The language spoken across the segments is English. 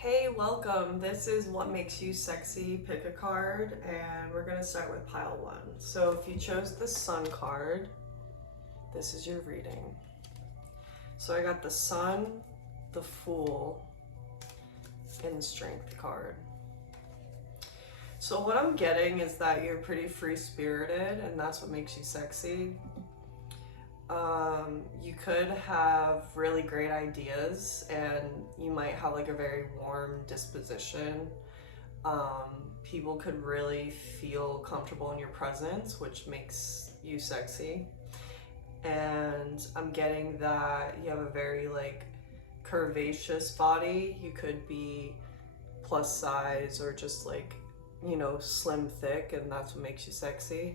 Hey, welcome. This is What Makes You Sexy. Pick a card, and we're going to start with pile one. So, if you chose the Sun card, this is your reading. So, I got the Sun, the Fool, and the Strength card. So, what I'm getting is that you're pretty free spirited, and that's what makes you sexy. You could have really great ideas and you might have like a very warm disposition. People could really feel comfortable in your presence, which makes you sexy. And I'm getting that you have a very like curvaceous body. You could be plus size or just like, slim thick, and that's what makes you sexy.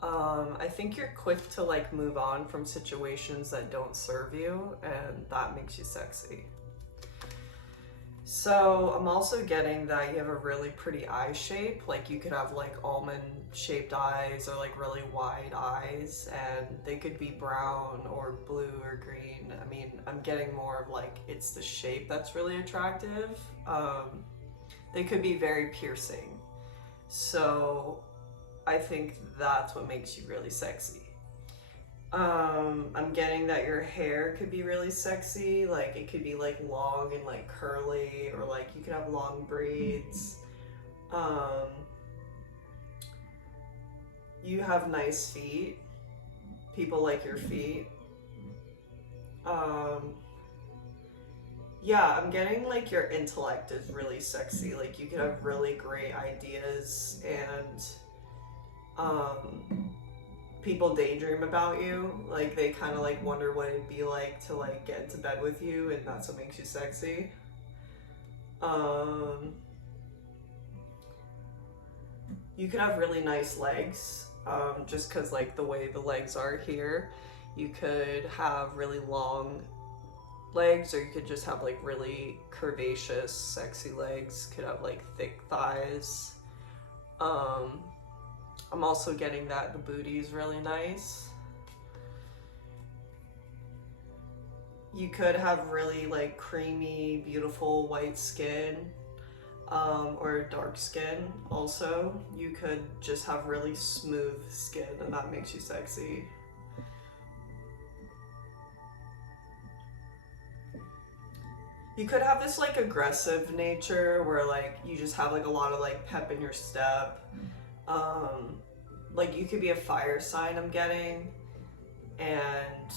I think you're quick to like move on from situations that don't serve you, and that makes you sexy. So I'm also getting that you have a really pretty eye shape. Like you could have like almond shaped eyes or like really wide eyes, and they could be brown or blue or green. I mean, I'm getting more of like it's the shape that's really attractive. They could be very piercing. So I think that's what makes you really sexy. I'm getting that your hair could be really sexy. Like it could be like long and like curly, or like you could have long braids. You have nice feet. People like your feet. Yeah, I'm getting like your intellect is really sexy. Like you could have really great ideas, and people daydream about you. Like they kind of like wonder what it'd be like to like get into bed with you, and that's what makes you sexy. You could have really nice legs, just because like the way the legs are here. You could have really long legs, or you could just have like really curvaceous sexy legs. Could have like thick thighs. I'm also getting that the booty is really nice. You could have really like creamy, beautiful white skin, or dark skin also. You could just have really smooth skin, and that makes you sexy. You could have this like aggressive nature where like you just have like a lot of like pep in your step. Like you could be a fire sign, I'm getting, and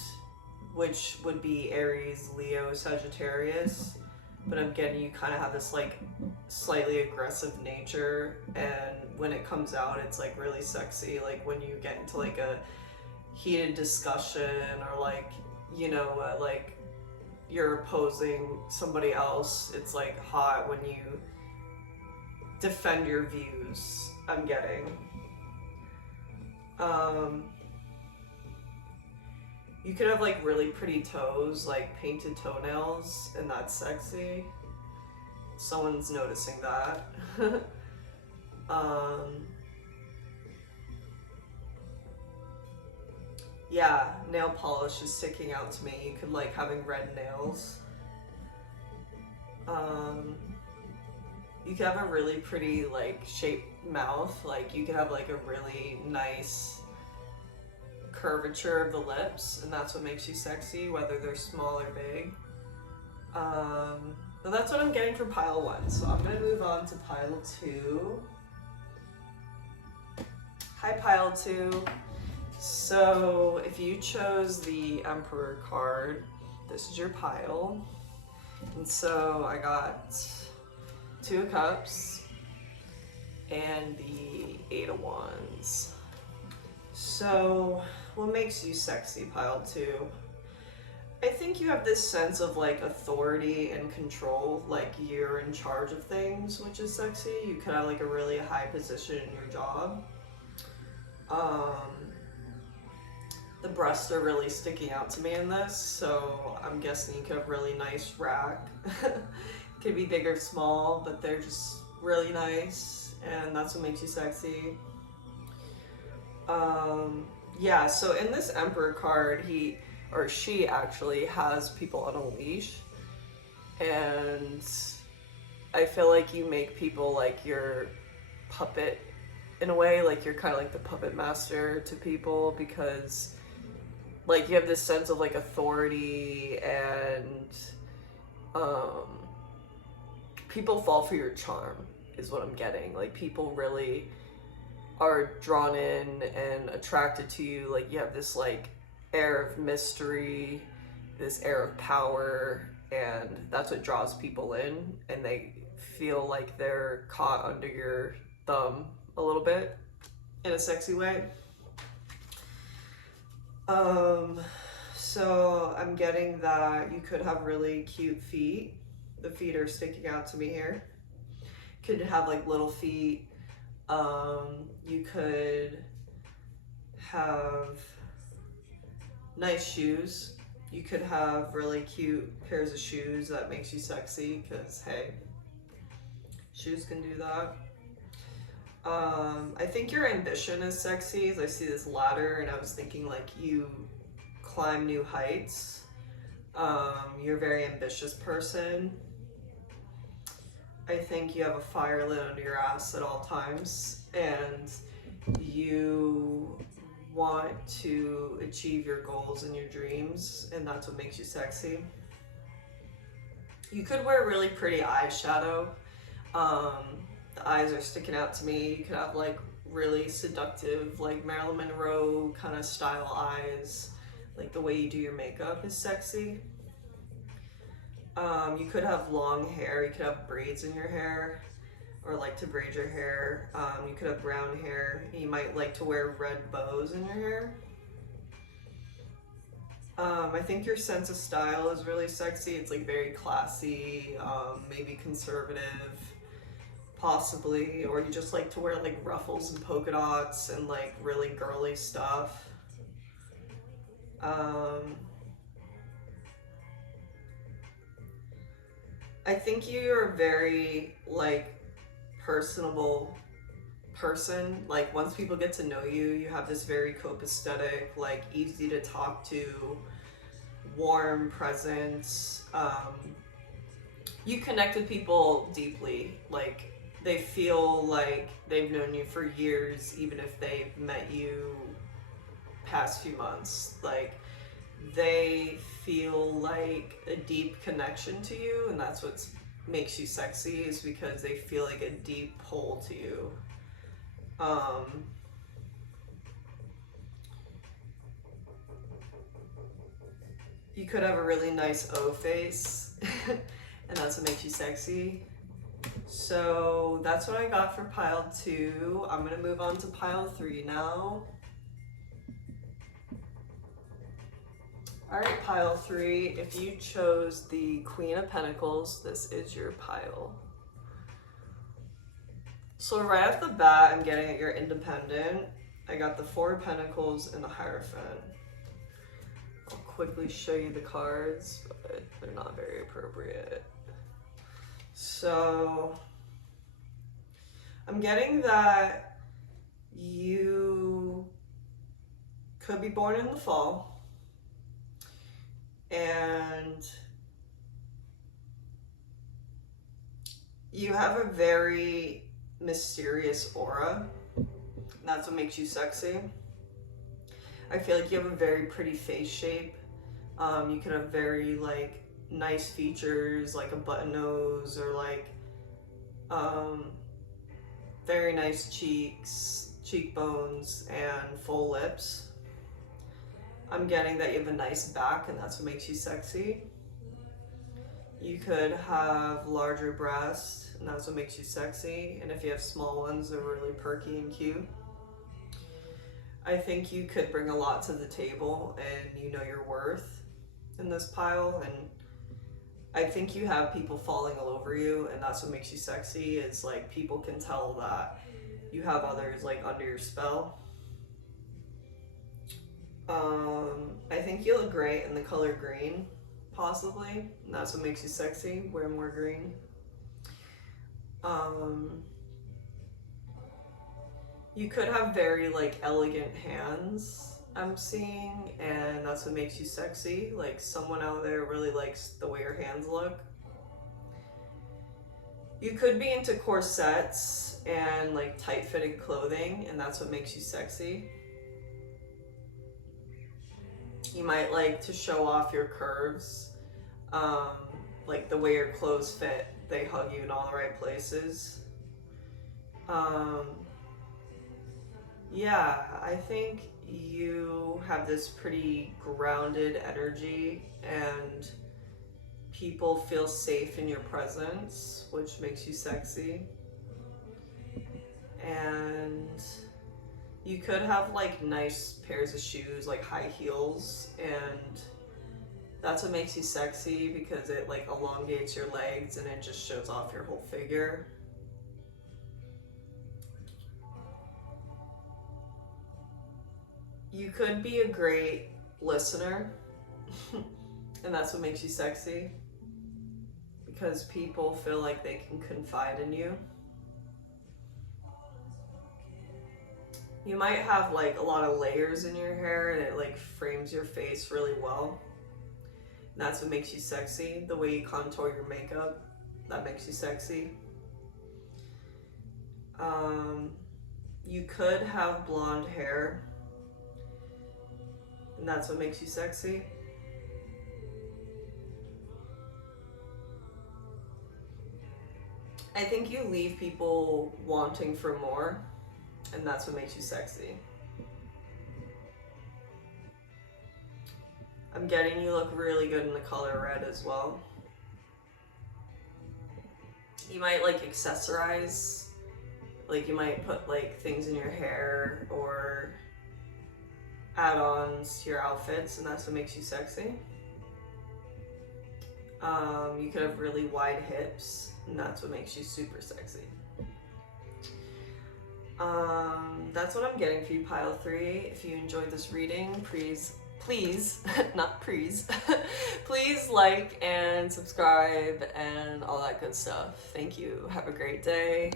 which would be Aries, Leo, Sagittarius. But I'm getting you kind of have this like slightly aggressive nature, and when it comes out, it's like really sexy. Like when you get into like a heated discussion, or like, like you're opposing somebody else, it's like hot when you defend your views, I'm getting. You could have like really pretty toes, like painted toenails, and that's sexy. Someone's noticing that. Yeah, nail polish is sticking out to me. You could like having red nails. You could have a really pretty like shaped mouth. Like you could have like a really nice curvature of the lips, and that's what makes you sexy, whether they're small or big. But that's what I'm getting for pile one. So I'm gonna move on to pile two. Hi, pile two. So if you chose the Emperor card, this is your pile. And so I got Two of Cups and the Eight of Wands. So what makes you sexy, pile two? I think you have this sense of like authority and control, like you're in charge of things, which is sexy. You could have like a really high position in your job. The breasts are really sticking out to me in this, so I'm guessing you could have really nice rack. Could be big or small, but they're just really nice, and that's what makes you sexy. Yeah, so in this Emperor card, he or she actually has people on a leash, and I feel like you make people like your puppet in a way, like you're kind of like the puppet master to people, because like you have this sense of like authority, and people fall for your charm is what I'm getting. Like people really are drawn in and attracted to you. Like you have this like air of mystery, this air of power, and that's what draws people in, and they feel like they're caught under your thumb a little bit in a sexy way. So I'm getting that you could have really cute feet. The feet are sticking out to me here. Could have like little feet. You could have nice shoes. You could have really cute pairs of shoes that makes you sexy, because hey, shoes can do that. I think your ambition is sexy, as I see this ladder, and I was thinking like you climb new heights. You're a very ambitious person. I think you have a fire lit under your ass at all times, and you want to achieve your goals and your dreams, and that's what makes you sexy. You could wear really pretty eyeshadow. The eyes are sticking out to me. You could have like really seductive, like Marilyn Monroe kind of style eyes. Like the way you do your makeup is sexy. You could have long hair. You could have braids in your hair, or like to braid your hair. You could have brown hair. You might like to wear red bows in your hair. I think your sense of style is really sexy. It's like very classy, maybe conservative, possibly, or you just like to wear like ruffles and polka dots and like really girly stuff. I think you're a very like personable person. Like once people get to know you, you have this very copacetic, like easy to talk to, warm presence. You connect with people deeply. Like they feel like they've known you for years, even if they've met you past few months. Like they feel like a deep connection to you, and that's what makes you sexy, is because they feel like a deep pull to you. You could have a really nice O face, and that's what makes you sexy. So that's what I got for pile 2. I'm gonna move on to pile 3 now. Alright, pile 3, if you chose the Queen of Pentacles, this is your pile. So right off the bat, I'm getting at your independent. I got the 4 of Pentacles and the Hierophant. I'll quickly show you the cards, but they're not very appropriate. So I'm getting that you could be born in the fall, and you have a very mysterious aura. That's what makes you sexy. I feel like you have a very pretty face shape. You could have very like nice features, like a button nose, or like very nice cheeks, cheekbones, and full lips. I'm getting that you have a nice back, and that's what makes you sexy. You could have larger breasts, and that's what makes you sexy. And if you have small ones, they're really perky and cute. I think you could bring a lot to the table, and you know your worth in this pile. And I think you have people falling all over you, and that's what makes you sexy, is like people can tell that you have others like under your spell. I think you look great in the color green, possibly, and that's what makes you sexy. Wear more green. You could have very like elegant hands, I'm seeing, and that's what makes you sexy. Like someone out there really likes the way your hands look. You could be into corsets and like tight-fitted clothing, and that's what makes you sexy. You might like to show off your curves, like the way your clothes fit. They hug you in all the right places. Yeah, I think you have this pretty grounded energy, and people feel safe in your presence, which makes you sexy. And you could have like nice pairs of shoes, like high heels, and that's what makes you sexy because it like elongates your legs and it just shows off your whole figure. You could be a great listener, and that's what makes you sexy because people feel like they can confide in you. You might have like a lot of layers in your hair and it like frames your face really well. And that's what makes you sexy. The way you contour your makeup, that makes you sexy. You could have blonde hair, and that's what makes you sexy. I think you leave people wanting for more, and that's what makes you sexy. I'm getting you look really good in the color red as well. You might like accessorize, like you might put like things in your hair or add-ons to your outfits, and that's what makes you sexy. You could have really wide hips, and that's what makes you super sexy. That's what I'm getting for you, pile 3. If you enjoyed this reading, please, not please, please like and subscribe and all that good stuff. Thank you. Have a great day.